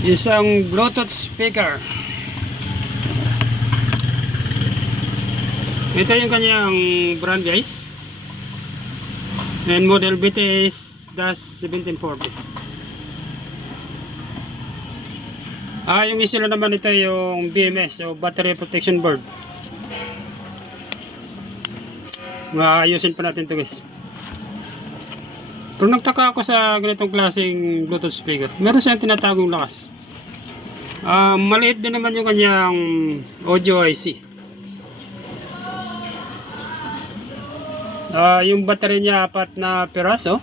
Isang Bluetooth speaker. Ito yung kanyang brand guys. And model BTS-1740. Yung isa na naman ito yung BMS o Battery Protection Board. Ayusin pa natin ito guys. Pero nagtaka ako sa ganitong klaseng Bluetooth speaker. Meron siyang tinatagong lakas. Maliit din naman yung kanyang audio IC. Yung battery niya 4 na piraso.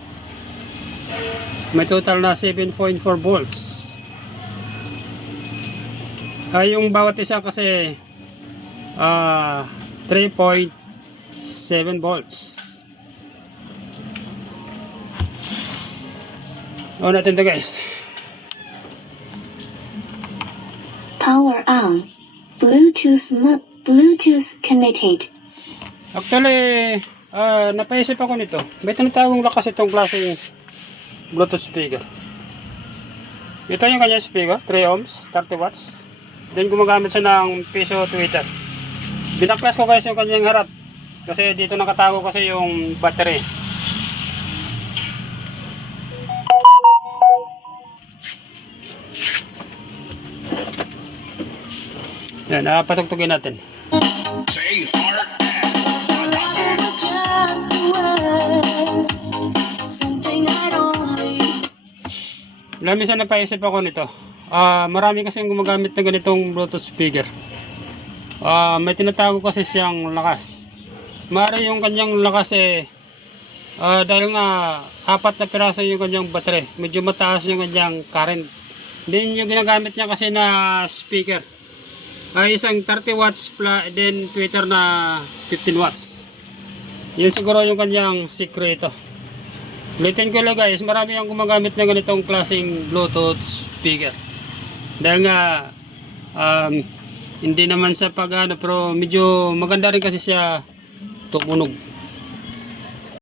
May total na 7.4 volts. Yung bawat isa kasi 3.7 volts. On natin to guys. Power on. Bluetooth connected. Actually, napaisip ako nito. May tinatagong lakas itong klaseng Bluetooth speaker. Ito yung kanyang speaker, 3 ohms, 30 watts. Then gumagamit siya ng piso tweeter. Binaklas ko guys yung kanyang harap. Kasi dito nakatago kasi yung battery. Yan, patugtugin natin. Minsan napaisip ako nito. Marami kasi gumagamit ng ganitong Bluetooth speaker. May tinatago kasi siyang lakas. Maaari yung kanyang lakas dahil nga 4 na piraso yung kanyang battery. Medyo mataas yung kanyang current. Then yung ginagamit niya kasi na speaker isang 30 watts then tweeter na 15 watts. Yun siguro yung kanyang sikreto. Ulitin ko lang guys, marami ang gumagamit ng ganitong klaseng Bluetooth speaker. Dahil nga hindi naman sa pero medyo maganda rin kasi siya tumunog.